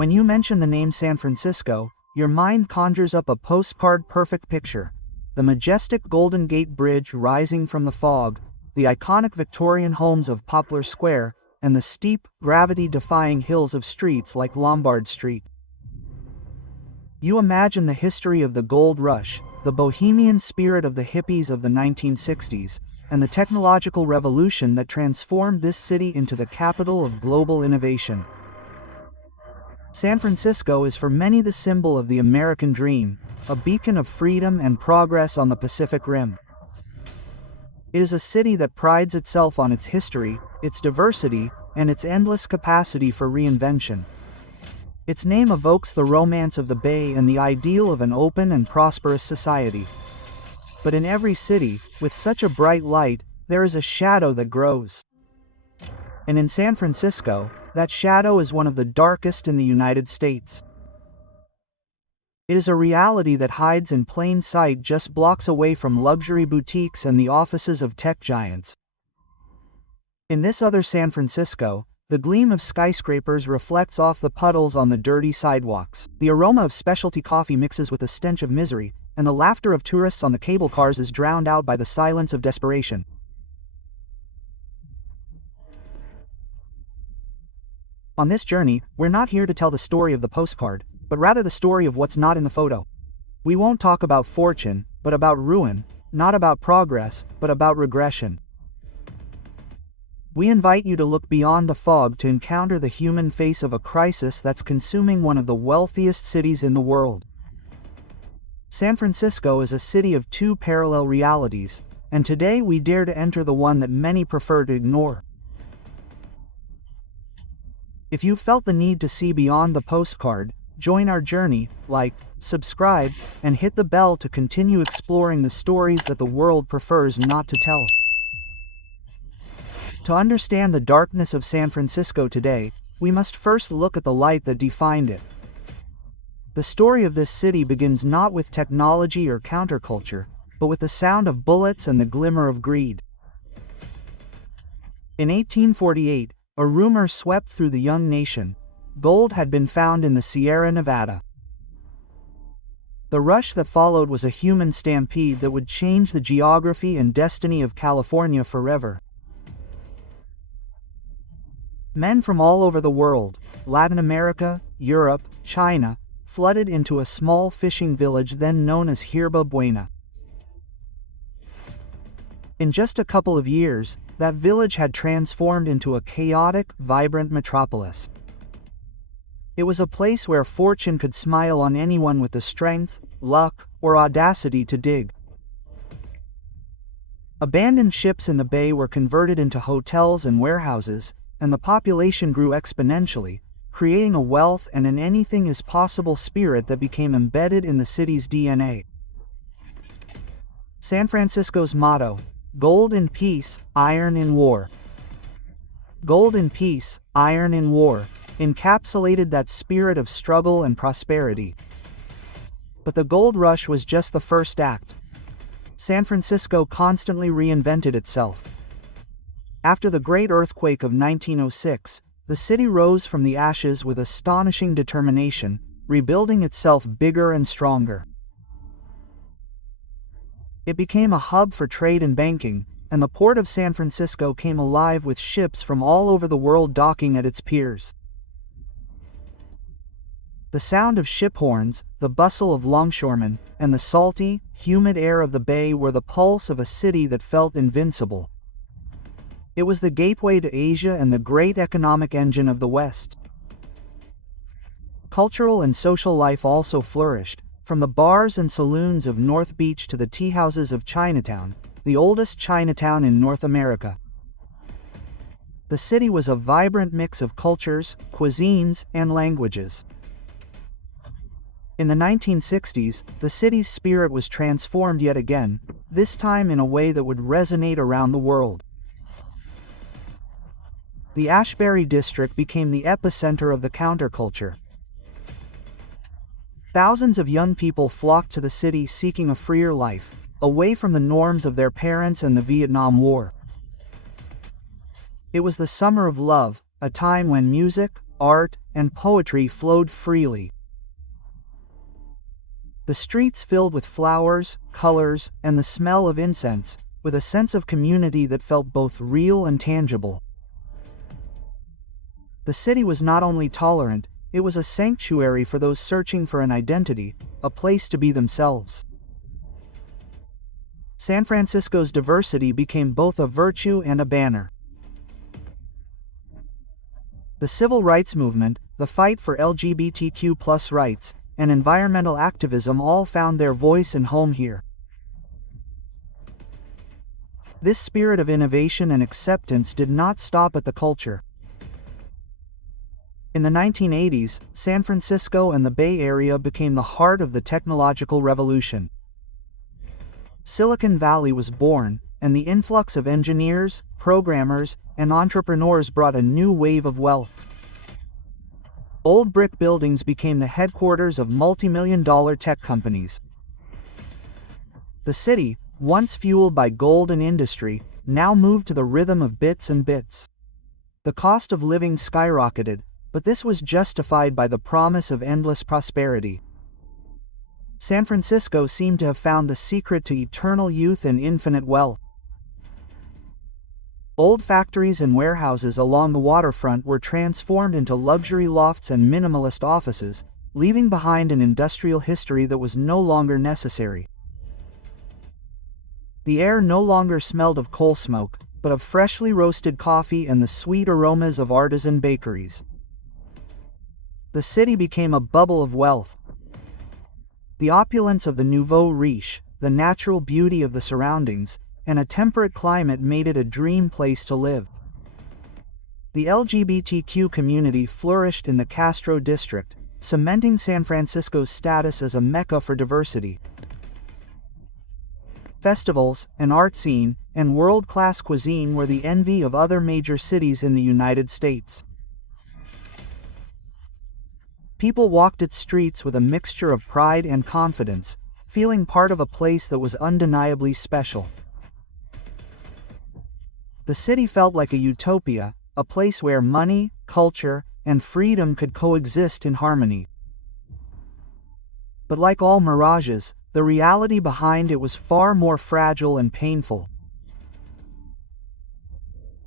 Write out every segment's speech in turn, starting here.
When you mention the name San Francisco, your mind conjures up a postcard-perfect picture. The majestic Golden Gate Bridge rising from the fog, the iconic Victorian homes of Poplar Square, and the steep, gravity-defying hills of streets like Lombard Street. You imagine the history of the gold rush, the bohemian spirit of the hippies of the 1960s, and the technological revolution that transformed this city into the capital of global innovation. San Francisco is for many the symbol of the American dream, a beacon of freedom and progress on the Pacific Rim. It is a city that prides itself on its history, its diversity, and its endless capacity for reinvention. Its name evokes the romance of the Bay and the ideal of an open and prosperous society. But in every city, with such a bright light, there is a shadow that grows. And in San Francisco, that shadow is one of the darkest in the United States. It is a reality that hides in plain sight just blocks away from luxury boutiques and the offices of tech giants. In this other San Francisco, the gleam of skyscrapers reflects off the puddles on the dirty sidewalks. The aroma of specialty coffee mixes with the stench of misery, and the laughter of tourists on the cable cars is drowned out by the silence of desperation. On this journey, we're not here to tell the story of the postcard, but rather the story of what's not in the photo. We won't talk about fortune, but about ruin, not about progress, but about regression. We invite you to look beyond the fog to encounter the human face of a crisis that's consuming one of the wealthiest cities in the world. San Francisco is a city of two parallel realities, and today we dare to enter the one that many prefer to ignore. If you felt the need to see beyond the postcard, join our journey, like, subscribe, and hit the bell to continue exploring the stories that the world prefers not to tell. To understand the darkness of San Francisco today, we must first look at the light that defined it. The story of this city begins not with technology or counterculture, but with the sound of bullets and the glimmer of greed. In 1848, a rumor swept through the young nation: gold had been found in the Sierra Nevada. The rush that followed was a human stampede that would change the geography and destiny of California forever. Men from all over the world, Latin America, Europe, China, flooded into a small fishing village then known as Yerba Buena. In just a couple of years, that village had transformed into a chaotic, vibrant metropolis. It was a place where fortune could smile on anyone with the strength, luck, or audacity to dig. Abandoned ships in the bay were converted into hotels and warehouses, and the population grew exponentially, creating a wealth and an anything-is-possible spirit that became embedded in the city's DNA. San Francisco's motto: gold in peace, iron in war. Gold in peace, iron in war, encapsulated that spirit of struggle and prosperity. But the gold rush was just the first act. San Francisco constantly reinvented itself. After the Great Earthquake of 1906, the city rose from the ashes with astonishing determination, rebuilding itself bigger and stronger. It became a hub for trade and banking, and the port of San Francisco came alive with ships from all over the world docking at its piers. The sound of ship horns, the bustle of longshoremen, and the salty, humid air of the bay were the pulse of a city that felt invincible. It was the gateway to Asia and the great economic engine of the West. Cultural and social life also flourished, from the bars and saloons of North Beach to the tea houses of Chinatown, the oldest Chinatown in North America. The city was a vibrant mix of cultures, cuisines, and languages. In the 1960s, the city's spirit was transformed yet again, this time in a way that would resonate around the world. The Ashbury district became the epicenter of the counterculture. Thousands of young people flocked to the city seeking a freer life, away from the norms of their parents and the Vietnam War. It was the summer of love, a time when music, art, and poetry flowed freely. The streets filled with flowers, colors, and the smell of incense, with a sense of community that felt both real and tangible. The city was not only tolerant, it was a sanctuary for those searching for an identity, a place to be themselves. San Francisco's diversity became both a virtue and a banner. The civil rights movement, the fight for LGBTQ+ rights, and environmental activism all found their voice and home here. This spirit of innovation and acceptance did not stop at the culture. In the 1980s, San Francisco and the Bay Area became the heart of the technological revolution. Silicon Valley was born, and the influx of engineers, programmers, and entrepreneurs brought a new wave of wealth. Old brick buildings became the headquarters of multi-million-dollar tech companies. The city, once fueled by gold and industry, now moved to the rhythm of bits and bits. The cost of living skyrocketed, but this was justified by the promise of endless prosperity. San Francisco seemed to have found the secret to eternal youth and infinite wealth. Old factories and warehouses along the waterfront were transformed into luxury lofts and minimalist offices, leaving behind an industrial history that was no longer necessary. The air no longer smelled of coal smoke, but of freshly roasted coffee and the sweet aromas of artisan bakeries. The city became a bubble of wealth. The opulence of the nouveau riche, the natural beauty of the surroundings, and a temperate climate made it a dream place to live. The LGBTQ community flourished in the Castro district, cementing San Francisco's status as a mecca for diversity. Festivals, an art scene, and world-class cuisine were the envy of other major cities in the United States. People walked its streets with a mixture of pride and confidence, feeling part of a place that was undeniably special. The city felt like a utopia, a place where money, culture, and freedom could coexist in harmony. But like all mirages, the reality behind it was far more fragile and painful.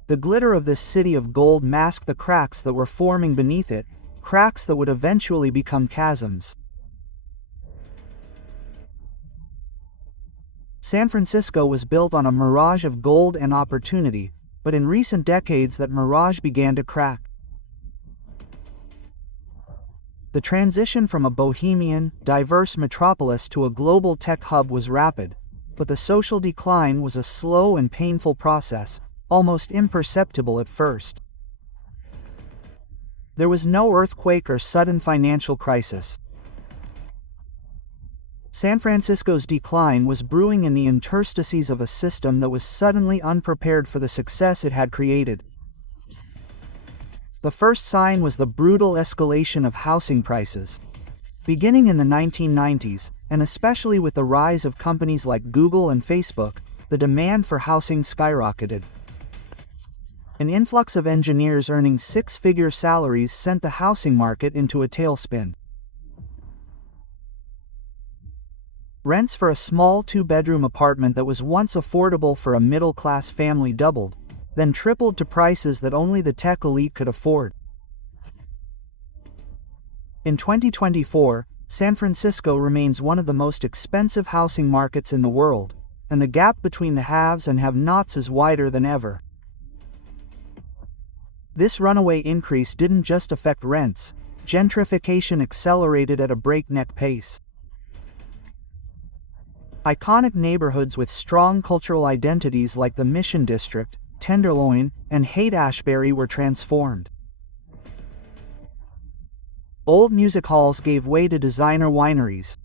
The glitter of this city of gold masked the cracks that were forming beneath it, cracks that would eventually become chasms. San Francisco was built on a mirage of gold and opportunity, but in recent decades that mirage began to crack. The transition from a bohemian, diverse metropolis to a global tech hub was rapid, but the social decline was a slow and painful process, almost imperceptible at first. There was no earthquake or sudden financial crisis. San Francisco's decline was brewing in the interstices of a system that was suddenly unprepared for the success it had created. The first sign was the brutal escalation of housing prices. Beginning in the 1990s, and especially with the rise of companies like Google and Facebook, the demand for housing skyrocketed. An influx of engineers earning six-figure salaries sent the housing market into a tailspin. Rents for a small two-bedroom apartment that was once affordable for a middle-class family doubled, then tripled to prices that only the tech elite could afford. In 2024, San Francisco remains one of the most expensive housing markets in the world, and the gap between the haves and have-nots is wider than ever. This runaway increase didn't just affect rents, gentrification accelerated at a breakneck pace. Iconic neighborhoods with strong cultural identities like the Mission District, Tenderloin, and Haight-Ashbury were transformed. Old music halls gave way to designer wineries.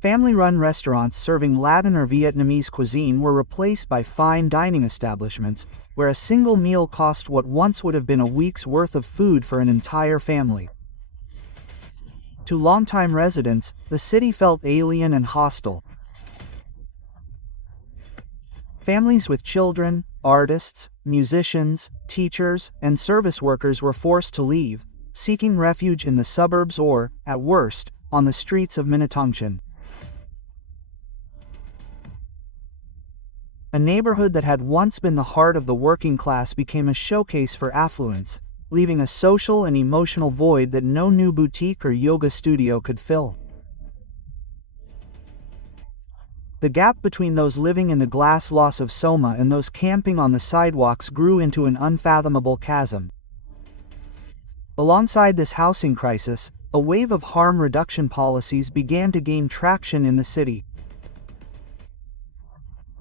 Family-run restaurants serving Latin or Vietnamese cuisine were replaced by fine dining establishments, where a single meal cost what once would have been a week's worth of food for an entire family. To longtime residents, the city felt alien and hostile. Families with children, artists, musicians, teachers, and service workers were forced to leave, seeking refuge in the suburbs or, at worst, on the streets of Minnetonka. A neighborhood that had once been the heart of the working class became a showcase for affluence, leaving a social and emotional void that no new boutique or yoga studio could fill. The gap between those living in the glass loss of Soma and those camping on the sidewalks grew into an unfathomable chasm. Alongside this housing crisis, a wave of harm reduction policies began to gain traction in the city.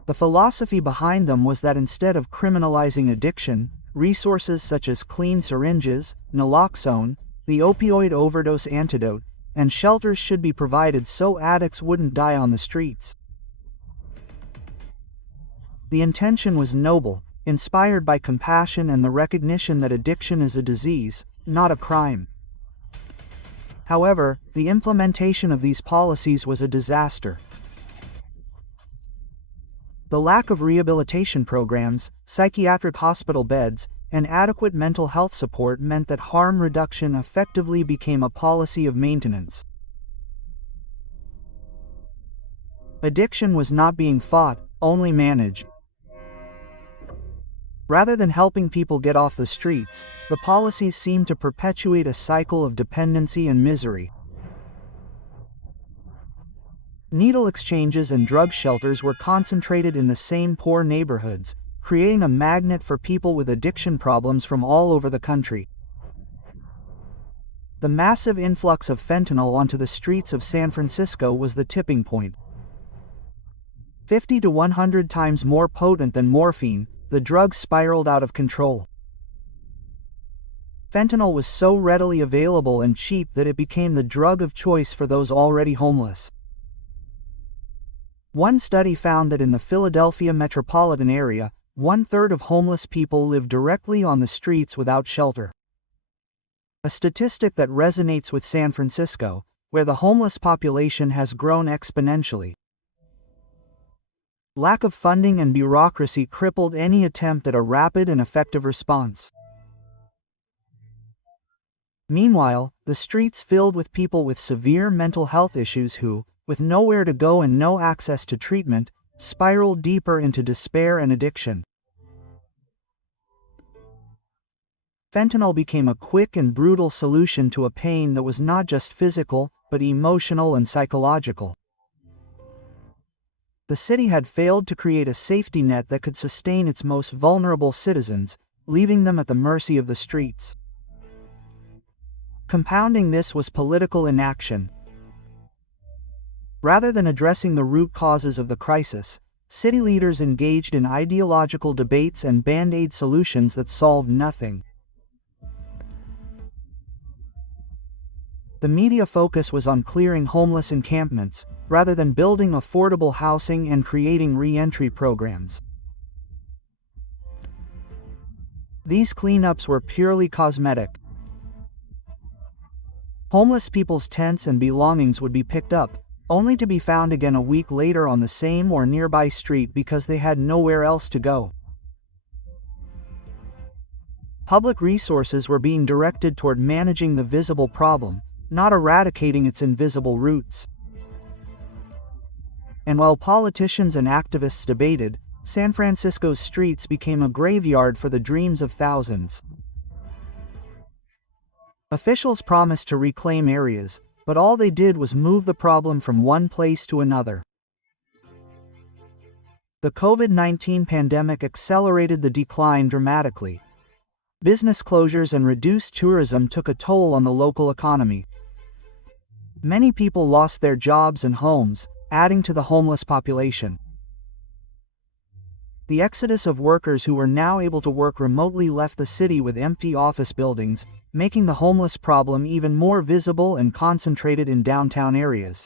The philosophy behind them was that instead of criminalizing addiction, resources such as clean syringes, naloxone, the opioid overdose antidote, and shelters should be provided so addicts wouldn't die on the streets. The intention was noble, inspired by compassion and the recognition that addiction is a disease, not a crime. However, the implementation of these policies was a disaster. The lack of rehabilitation programs, psychiatric hospital beds, and adequate mental health support meant that harm reduction effectively became a policy of maintenance. Addiction was not being fought, only managed. Rather than helping people get off the streets, the policies seemed to perpetuate a cycle of dependency and misery. Needle exchanges and drug shelters were concentrated in the same poor neighborhoods, creating a magnet for people with addiction problems from all over the country. The massive influx of fentanyl onto the streets of San Francisco was the tipping point. 50 to 100 times more potent than morphine, the drug spiraled out of control. Fentanyl was so readily available and cheap that it became the drug of choice for those already homeless. One study found that in the Philadelphia metropolitan area, 1/3 of homeless people live directly on the streets without shelter. A statistic that resonates with San Francisco, where the homeless population has grown exponentially. Lack of funding and bureaucracy crippled any attempt at a rapid and effective response. Meanwhile, the streets filled with people with severe mental health issues who, with nowhere to go and no access to treatment, spiraled deeper into despair and addiction. Fentanyl became a quick and brutal solution to a pain that was not just physical, but emotional and psychological. The city had failed to create a safety net that could sustain its most vulnerable citizens, leaving them at the mercy of the streets. Compounding this was political inaction. Rather than addressing the root causes of the crisis, city leaders engaged in ideological debates and band-aid solutions that solved nothing. The media focus was on clearing homeless encampments, rather than building affordable housing and creating re-entry programs. These cleanups were purely cosmetic. Homeless people's tents and belongings would be picked up, only to be found again a week later on the same or nearby street because they had nowhere else to go. Public resources were being directed toward managing the visible problem, not eradicating its invisible roots. And while politicians and activists debated, San Francisco's streets became a graveyard for the dreams of thousands. Officials promised to reclaim areas, but all they did was move the problem from one place to another. The COVID-19 pandemic accelerated the decline dramatically. Business closures and reduced tourism took a toll on the local economy. Many people lost their jobs and homes, adding to the homeless population. The exodus of workers who were now able to work remotely left the city with empty office buildings, making the homeless problem even more visible and concentrated in downtown areas.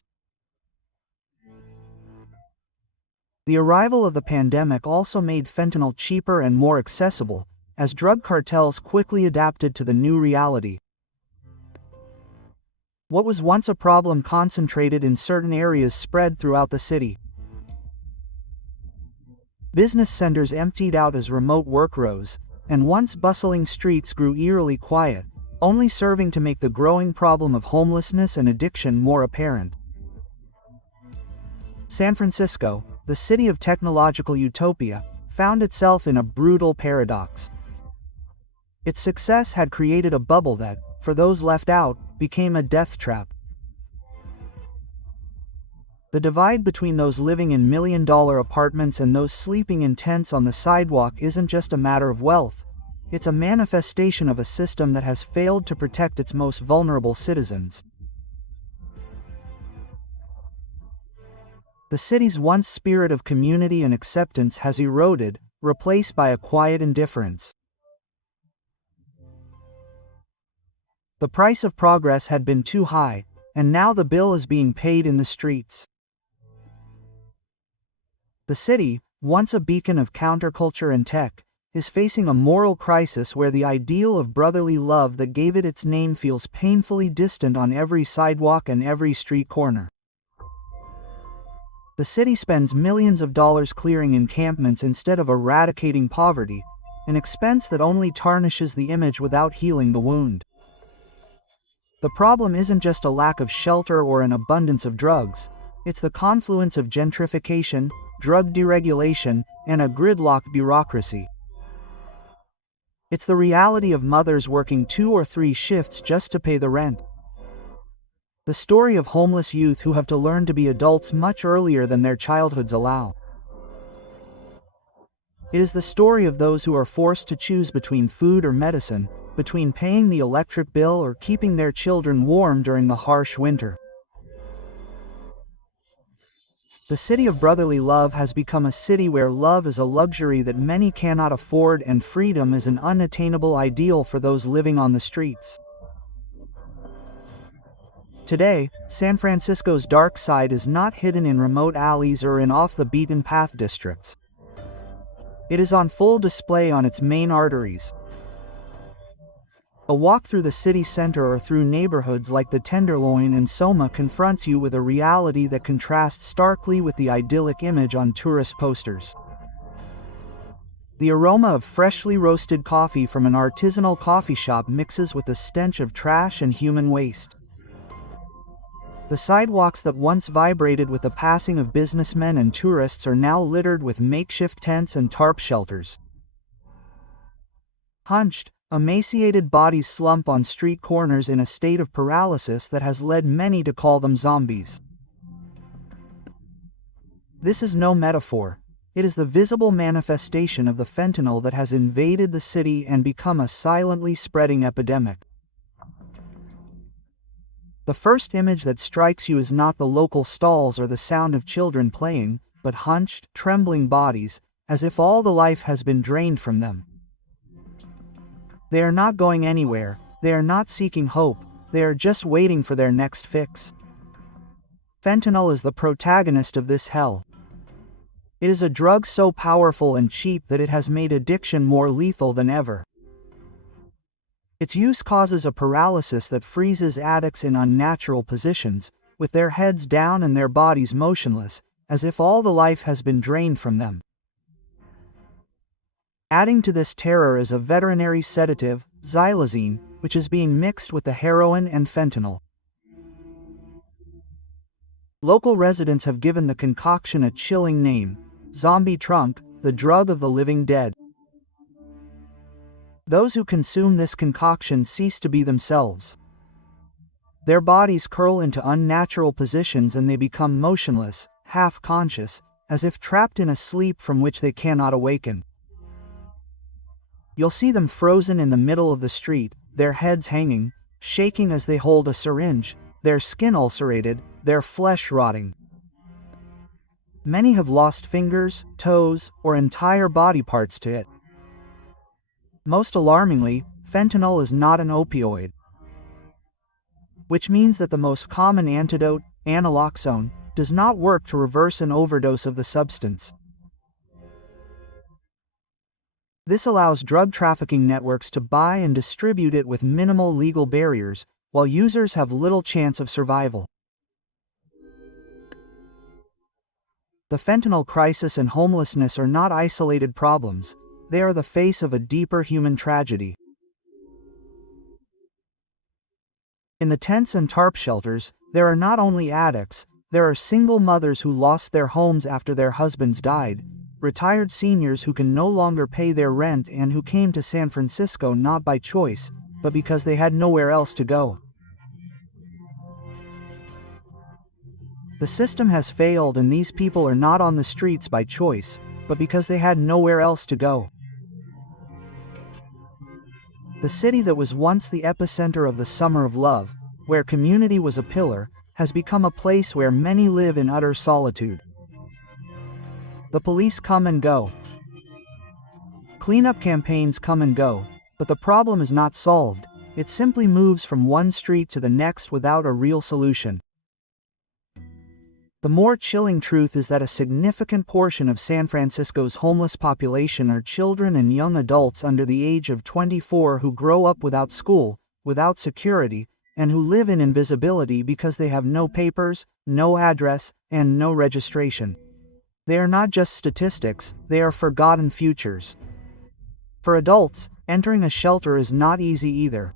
The arrival of the pandemic also made fentanyl cheaper and more accessible, as drug cartels quickly adapted to the new reality. What was once a problem concentrated in certain areas spread throughout the city. Business centers emptied out as remote work rose, and once bustling streets grew eerily quiet, only serving to make the growing problem of homelessness and addiction more apparent. San Francisco, the city of technological utopia, found itself in a brutal paradox. Its success had created a bubble that, for those left out, became a death trap. The divide between those living in million-dollar apartments and those sleeping in tents on the sidewalk isn't just a matter of wealth. It's a manifestation of a system that has failed to protect its most vulnerable citizens. The city's once spirit of community and acceptance has eroded, replaced by a quiet indifference. The price of progress had been too high, and now the bill is being paid in the streets. The city, once a beacon of counterculture and tech, is facing a moral crisis where the ideal of brotherly love that gave it its name feels painfully distant on every sidewalk and every street corner. The city spends millions of dollars clearing encampments instead of eradicating poverty, an expense that only tarnishes the image without healing the wound. The problem isn't just a lack of shelter or an abundance of drugs, it's the confluence of gentrification, drug deregulation, and a gridlocked bureaucracy. It's the reality of mothers working 2 or 3 shifts just to pay the rent. The story of homeless youth who have to learn to be adults much earlier than their childhoods allow. It is the story of those who are forced to choose between food or medicine, between paying the electric bill or keeping their children warm during the harsh winter. The city of brotherly love has become a city where love is a luxury that many cannot afford and freedom is an unattainable ideal for those living on the streets. Today, San Francisco's dark side is not hidden in remote alleys or in off-the-beaten-path districts. It is on full display on its main arteries. A walk through the city center or through neighborhoods like the Tenderloin and Soma confronts you with a reality that contrasts starkly with the idyllic image on tourist posters. The aroma of freshly roasted coffee from an artisanal coffee shop mixes with the stench of trash and human waste. The sidewalks that once vibrated with the passing of businessmen and tourists are now littered with makeshift tents and tarp shelters. Hunched, emaciated bodies slump on street corners in a state of paralysis that has led many to call them zombies. This is no metaphor. It is the visible manifestation of the fentanyl that has invaded the city and become a silently spreading epidemic. The first image that strikes you is not the local stalls or the sound of children playing, but hunched, trembling bodies, as if all the life has been drained from them. They are not going anywhere, they are not seeking hope, they are just waiting for their next fix. Fentanyl is the protagonist of this hell. It is a drug so powerful and cheap that it has made addiction more lethal than ever. Its use causes a paralysis that freezes addicts in unnatural positions, with their heads down and their bodies motionless, as if all the life has been drained from them. Adding to this terror is a veterinary sedative, xylazine, which is being mixed with the heroin and fentanyl. Local residents have given the concoction a chilling name: zombie trunk, the drug of the living dead. Those who consume this concoction cease to be themselves. Their bodies curl into unnatural positions and they become motionless, half-conscious, as if trapped in a sleep from which they cannot awaken. You'll see them frozen in the middle of the street, their heads hanging, shaking as they hold a syringe, their skin ulcerated, their flesh rotting. Many have lost fingers, toes, or entire body parts to it. Most alarmingly, fentanyl is not an opioid, which means that the most common antidote, naloxone, does not work to reverse an overdose of the substance. This allows drug trafficking networks to buy and distribute it with minimal legal barriers, while users have little chance of survival. The fentanyl crisis and homelessness are not isolated problems. They are the face of a deeper human tragedy. In the tents and tarp shelters, there are not only addicts, there are single mothers who lost their homes after their husbands died, retired seniors who can no longer pay their rent and who came to San Francisco not by choice, but because they had nowhere else to go. The system has failed and these people are not on the streets by choice, but because they had nowhere else to go. The city that was once the epicenter of the summer of love, where community was a pillar, has become a place where many live in utter solitude. The police come and go. Cleanup campaigns come and go, but the problem is not solved. It simply moves from one street to the next without a real solution. The more chilling truth is that a significant portion of San Francisco's homeless population are children and young adults under the age of 24 who grow up without school, without security, and who live in invisibility because they have no papers, no address, and no registration. They are not just statistics, they are forgotten futures. For adults, entering a shelter is not easy either.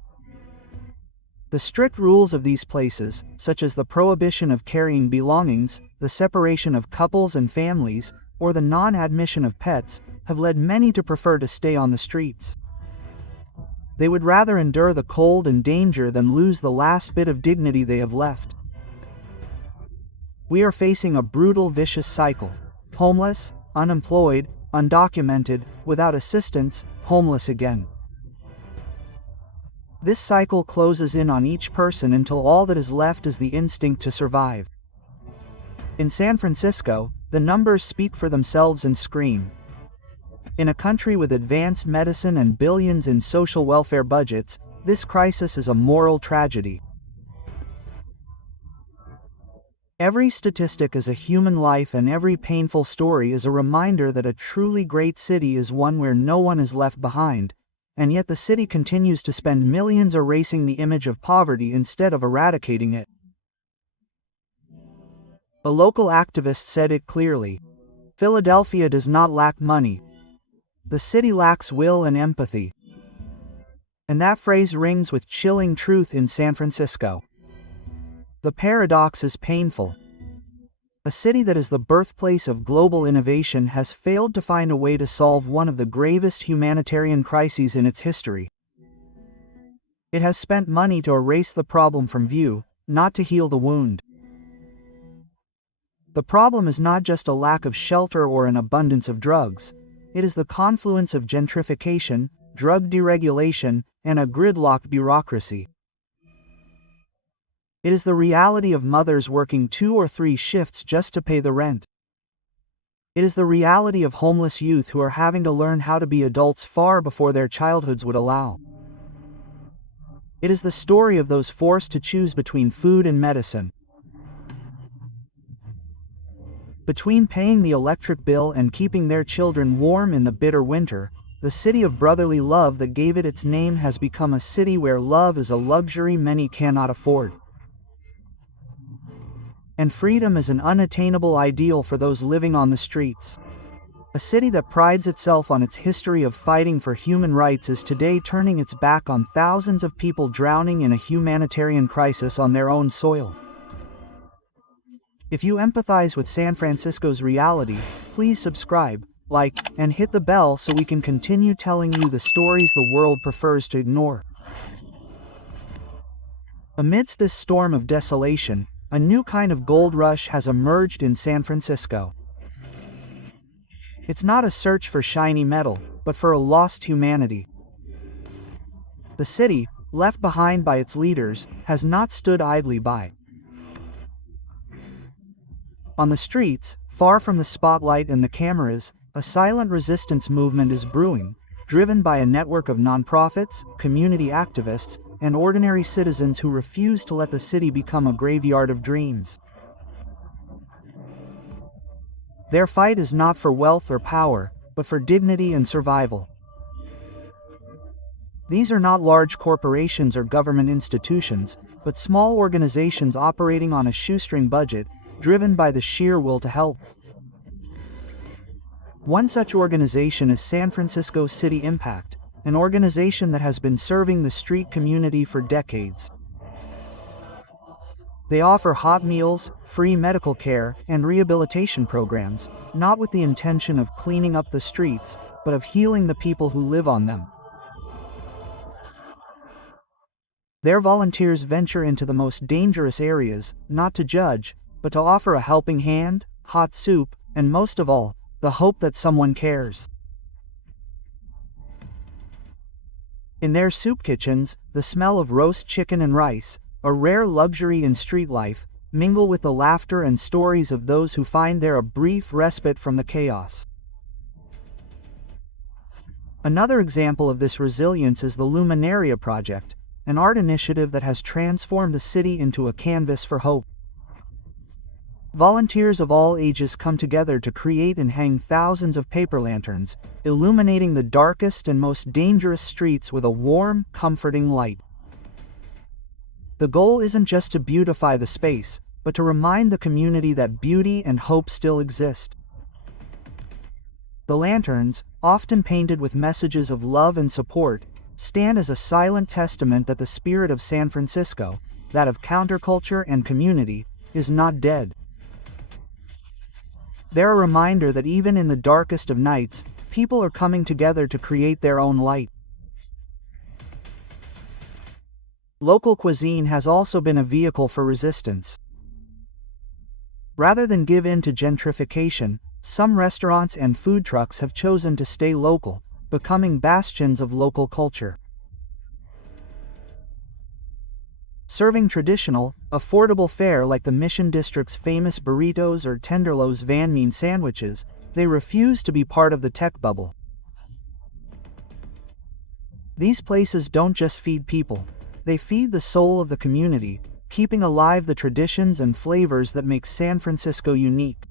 The strict rules of these places, such as the prohibition of carrying belongings, the separation of couples and families, or the non-admission of pets, have led many to prefer to stay on the streets. They would rather endure the cold and danger than lose the last bit of dignity they have left. We are facing a brutal, vicious cycle. Homeless, unemployed, undocumented, without assistance, homeless again. This cycle closes in on each person until all that is left is the instinct to survive. In San Francisco, the numbers speak for themselves and scream. In a country with advanced medicine and billions in social welfare budgets, this crisis is a moral tragedy. Every statistic is a human life and every painful story is a reminder that a truly great city is one where no one is left behind, and yet the city continues to spend millions erasing the image of poverty instead of eradicating it. A local activist said it clearly. Philadelphia does not lack money. The city lacks will and empathy. And that phrase rings with chilling truth in San Francisco. The paradox is painful. A city that is the birthplace of global innovation has failed to find a way to solve one of the gravest humanitarian crises in its history. It has spent money to erase the problem from view, not to heal the wound. The problem is not just a lack of shelter or an abundance of drugs. It is the confluence of gentrification, drug deregulation, and a gridlocked bureaucracy. It is the reality of mothers working 2 or 3 shifts just to pay the rent. It is the reality of homeless youth who are having to learn how to be adults far before their childhoods would allow. It is the story of those forced to choose between food and medicine. Between paying the electric bill and keeping their children warm in the bitter winter, the city of brotherly love that gave it its name has become a city where love is a luxury many cannot afford. And freedom is an unattainable ideal for those living on the streets. A city that prides itself on its history of fighting for human rights is today turning its back on thousands of people drowning in a humanitarian crisis on their own soil. If you empathize with San Francisco's reality, please subscribe, like, and hit the bell so we can continue telling you the stories the world prefers to ignore. Amidst this storm of desolation, a new kind of gold rush has emerged in San Francisco. It's not a search for shiny metal, but for a lost humanity. The city, left behind by its leaders, has not stood idly by. On the streets, far from the spotlight and the cameras, a silent resistance movement is brewing, driven by a network of nonprofits, community activists, and ordinary citizens who refuse to let the city become a graveyard of dreams. Their fight is not for wealth or power, but for dignity and survival. These are not large corporations or government institutions, but small organizations operating on a shoestring budget, driven by the sheer will to help. One such organization is San Francisco City Impact, an organization that has been serving the street community for decades. They offer hot meals, free medical care, and rehabilitation programs, not with the intention of cleaning up the streets, but of healing the people who live on them. Their volunteers venture into the most dangerous areas, not to judge, but to offer a helping hand, hot soup, and most of all, the hope that someone cares. In their soup kitchens, the smell of roast chicken and rice, a rare luxury in street life, mingle with the laughter and stories of those who find there a brief respite from the chaos. Another example of this resilience is the Luminaria Project, an art initiative that has transformed the city into a canvas for hope. Volunteers of all ages come together to create and hang thousands of paper lanterns, illuminating the darkest and most dangerous streets with a warm, comforting light. The goal isn't just to beautify the space, but to remind the community that beauty and hope still exist. The lanterns, often painted with messages of love and support, stand as a silent testament that the spirit of San Francisco, that of counterculture and community, is not dead. They're a reminder that even in the darkest of nights, people are coming together to create their own light. Local cuisine has also been a vehicle for resistance. Rather than give in to gentrification, some restaurants and food trucks have chosen to stay local, becoming bastions of local culture. Serving traditional, affordable fare like the Mission District's famous burritos or Tenderlo's Van Mien sandwiches, they refuse to be part of the tech bubble. These places don't just feed people, they feed the soul of the community, keeping alive the traditions and flavors that make San Francisco unique.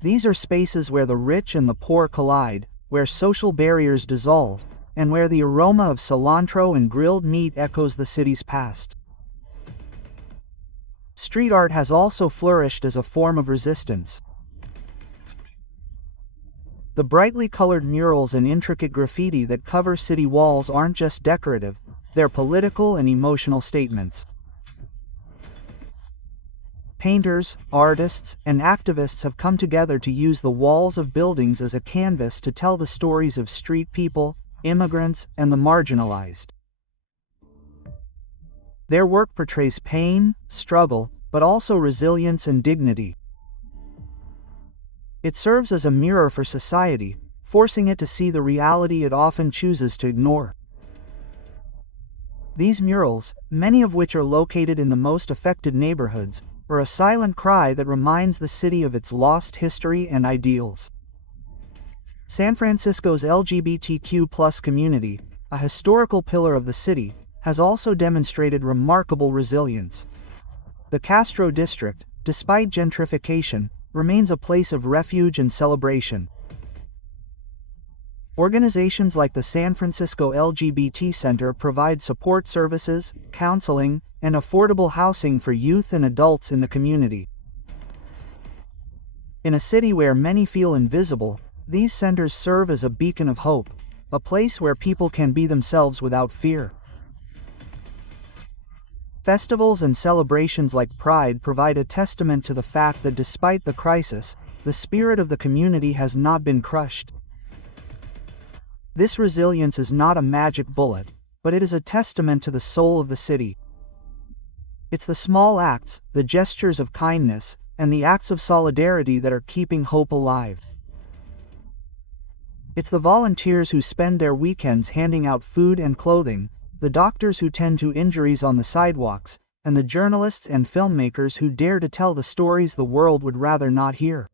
These are spaces where the rich and the poor collide, where social barriers dissolve, and where the aroma of cilantro and grilled meat echoes the city's past. Street art has also flourished as a form of resistance. The brightly colored murals and intricate graffiti that cover city walls aren't just decorative, they're political and emotional statements. Painters, artists, and activists have come together to use the walls of buildings as a canvas to tell the stories of street people, immigrants, and the marginalized. Their work portrays pain, struggle, but also resilience and dignity. It serves as a mirror for society, forcing it to see the reality it often chooses to ignore. These murals, many of which are located in the most affected neighborhoods, are a silent cry that reminds the city of its lost history and ideals. San Francisco's LGBTQ+ community, a historical pillar of the city, has also demonstrated remarkable resilience. The Castro district, despite gentrification, remains a place of refuge and celebration. Organizations like the San Francisco LGBT Center provide support services, counseling, and affordable housing for youth and adults in the community. In a city where many feel invisible, these centers serve as a beacon of hope, a place where people can be themselves without fear. Festivals and celebrations like Pride provide a testament to the fact that despite the crisis, the spirit of the community has not been crushed. This resilience is not a magic bullet, but it is a testament to the soul of the city. It's the small acts, the gestures of kindness, and the acts of solidarity that are keeping hope alive. It's the volunteers who spend their weekends handing out food and clothing, the doctors who tend to injuries on the sidewalks, and the journalists and filmmakers who dare to tell the stories the world would rather not hear.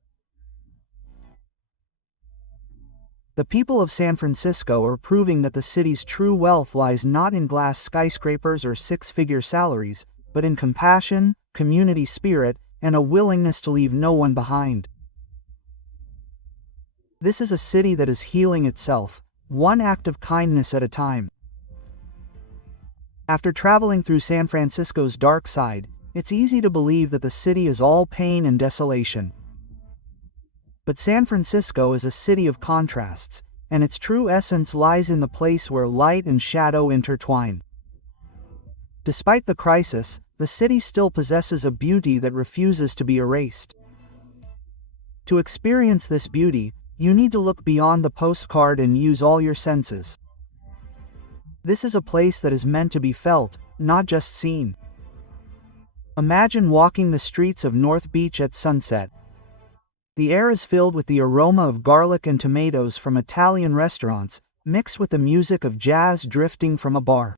The people of San Francisco are proving that the city's true wealth lies not in glass skyscrapers or six-figure salaries, but in compassion, community spirit, and a willingness to leave no one behind. This is a city that is healing itself, one act of kindness at a time. After traveling through San Francisco's dark side, it's easy to believe that the city is all pain and desolation. But San Francisco is a city of contrasts, and its true essence lies in the place where light and shadow intertwine. Despite the crisis, the city still possesses a beauty that refuses to be erased. To experience this beauty, you need to look beyond the postcard and use all your senses. This is a place that is meant to be felt, not just seen. Imagine walking the streets of North Beach at sunset. The air is filled with the aroma of garlic and tomatoes from Italian restaurants, mixed with the music of jazz drifting from a bar.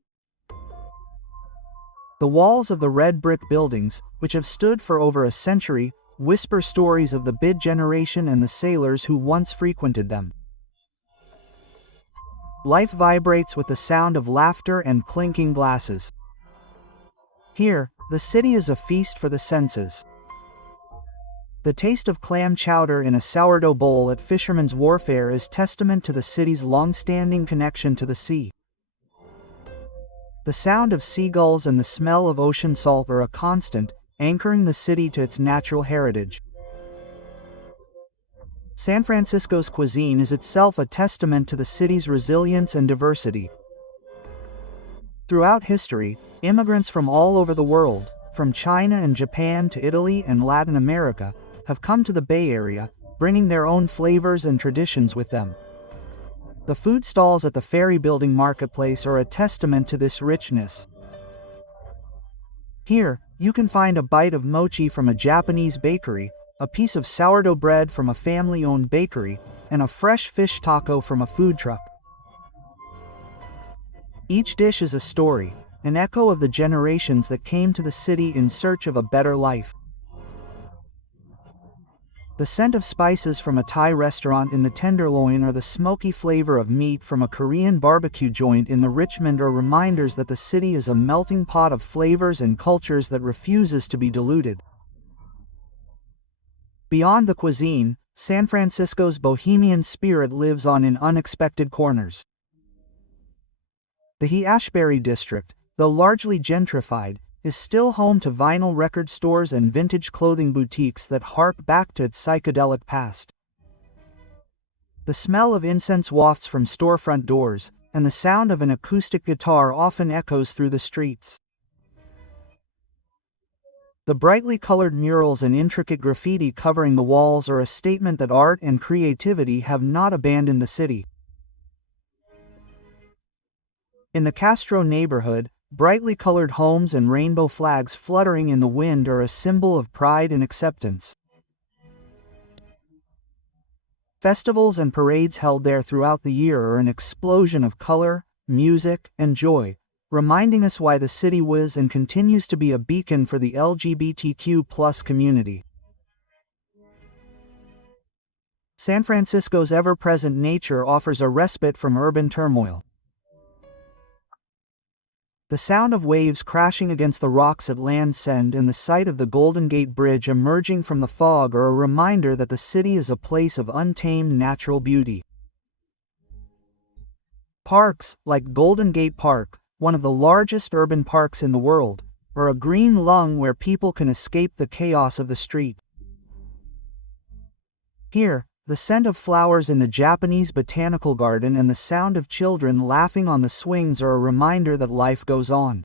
The walls of the red brick buildings, which have stood for over a century, whisper stories of the Beat generation and the sailors who once frequented them. Life vibrates with the sound of laughter and clinking glasses. Here, the city is a feast for the senses. The taste of clam chowder in a sourdough bowl at Fisherman's Wharf is testament to the city's long-standing connection to the sea. The sound of seagulls and the smell of ocean salt are a constant, anchoring the city to its natural heritage. San Francisco's cuisine is itself a testament to the city's resilience and diversity. Throughout history, immigrants from all over the world, from China and Japan to Italy and Latin America, have come to the Bay Area, bringing their own flavors and traditions with them. The food stalls at the Ferry Building Marketplace are a testament to this richness. Here, you can find a bite of mochi from a Japanese bakery, a piece of sourdough bread from a family-owned bakery, and a fresh fish taco from a food truck. Each dish is a story, an echo of the generations that came to the city in search of a better life. The scent of spices from a Thai restaurant in the Tenderloin or the smoky flavor of meat from a Korean barbecue joint in the Richmond are reminders that the city is a melting pot of flavors and cultures that refuses to be diluted. Beyond the cuisine, San Francisco's bohemian spirit lives on in unexpected corners. The Haight-Ashbury district, though largely gentrified, is still home to vinyl record stores and vintage clothing boutiques that hark back to its psychedelic past. The smell of incense wafts from storefront doors, and the sound of an acoustic guitar often echoes through the streets. The brightly colored murals and intricate graffiti covering the walls are a statement that art and creativity have not abandoned the city. In the Castro neighborhood, brightly colored homes and rainbow flags fluttering in the wind are a symbol of pride and acceptance. Festivals and parades held there throughout the year are an explosion of color, music, and joy, reminding us why the city was and continues to be a beacon for the LGBTQ+ community. San Francisco's ever-present nature offers a respite from urban turmoil. The sound of waves crashing against the rocks at Land's End and the sight of the Golden Gate Bridge emerging from the fog are a reminder that the city is a place of untamed natural beauty. Parks, like Golden Gate Park, one of the largest urban parks in the world, are a green lung where people can escape the chaos of the street. Here, the scent of flowers in the Japanese botanical garden and the sound of children laughing on the swings are a reminder that life goes on.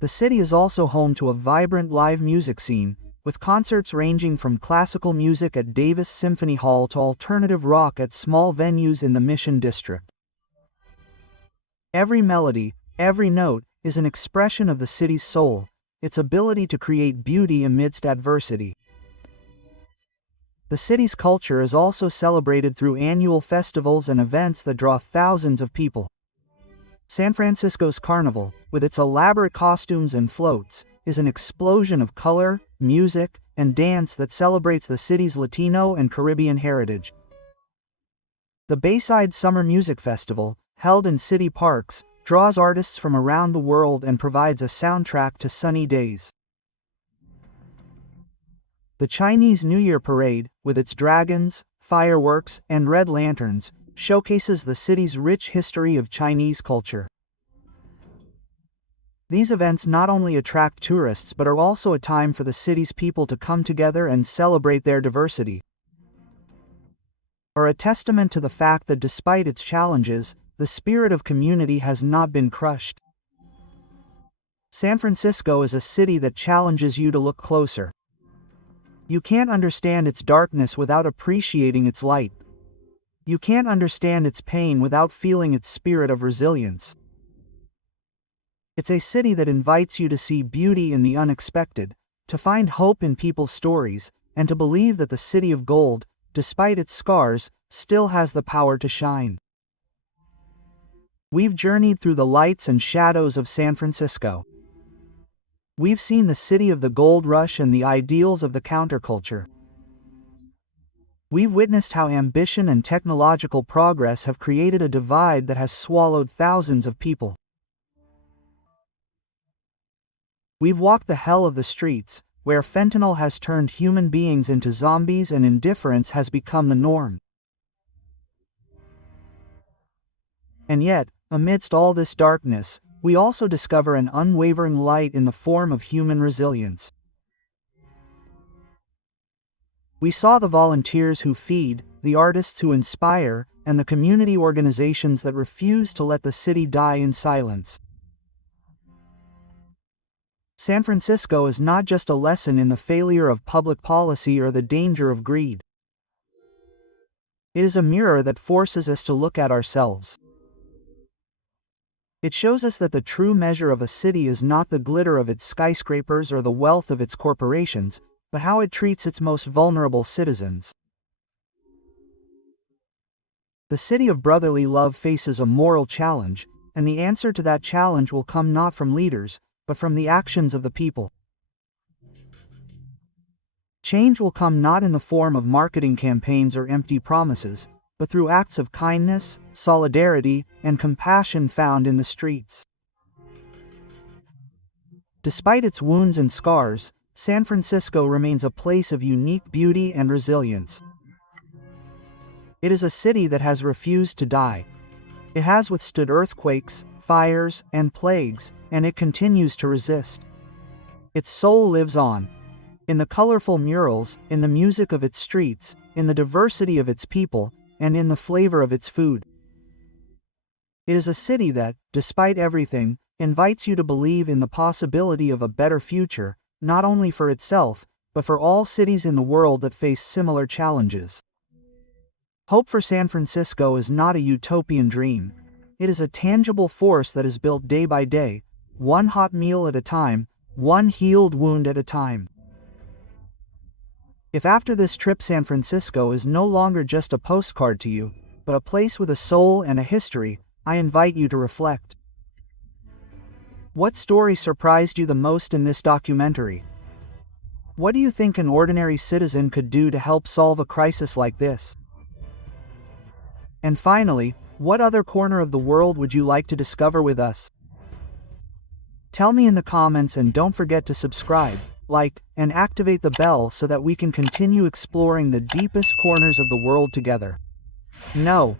The city is also home to a vibrant live music scene, with concerts ranging from classical music at Davis Symphony Hall to alternative rock at small venues in the Mission District. Every melody, every note, is an expression of the city's soul, its ability to create beauty amidst adversity. The city's culture is also celebrated through annual festivals and events that draw thousands of people. San Francisco's Carnival, with its elaborate costumes and floats, is an explosion of color, music, and dance that celebrates the city's Latino and Caribbean heritage. The Bayside Summer Music Festival, held in city parks, draws artists from around the world and provides a soundtrack to sunny days. The Chinese New Year Parade, with its dragons, fireworks, and red lanterns, showcases the city's rich history of Chinese culture. These events not only attract tourists but are also a time for the city's people to come together and celebrate their diversity. Are a testament to the fact that despite its challenges, the spirit of community has not been crushed. San Francisco is a city that challenges you to look closer. You can't understand its darkness without appreciating its light. You can't understand its pain without feeling its spirit of resilience. It's a city that invites you to see beauty in the unexpected, to find hope in people's stories, and to believe that the city of gold, despite its scars, still has the power to shine. We've journeyed through the lights and shadows of San Francisco. We've seen the city of the gold rush and the ideals of the counterculture. We've witnessed how ambition and technological progress have created a divide that has swallowed thousands of people. We've walked the hell of the streets, where fentanyl has turned human beings into zombies and indifference has become the norm. And yet, amidst all this darkness, we also discover an unwavering light in the form of human resilience. We saw the volunteers who feed, the artists who inspire, and the community organizations that refuse to let the city die in silence. San Francisco is not just a lesson in the failure of public policy or the danger of greed. It is a mirror that forces us to look at ourselves. It shows us that the true measure of a city is not the glitter of its skyscrapers or the wealth of its corporations, but how it treats its most vulnerable citizens. The city of brotherly love faces a moral challenge, and the answer to that challenge will come not from leaders, but from the actions of the people. Change will come not in the form of marketing campaigns or empty promises, but through acts of kindness, solidarity, and compassion found in the streets. Despite its wounds and scars, San Francisco remains a place of unique beauty and resilience. It is a city that has refused to die. It has withstood earthquakes, fires, and plagues, and it continues to resist. Its soul lives on. In the colorful murals, in the music of its streets, in the diversity of its people, and in the flavor of its food. It is a city that, despite everything, invites you to believe in the possibility of a better future, not only for itself, but for all cities in the world that face similar challenges. Hope for San Francisco is not a utopian dream. It is a tangible force that is built day by day, one hot meal at a time, one healed wound at a time. If after this trip San Francisco is no longer just a postcard to you, but a place with a soul and a history, I invite you to reflect. What story surprised you the most in this documentary? What do you think an ordinary citizen could do to help solve a crisis like this? And finally, what other corner of the world would you like to discover with us? Tell me in the comments, and don't forget to subscribe, like, and activate the bell so that we can continue exploring the deepest corners of the world together. No,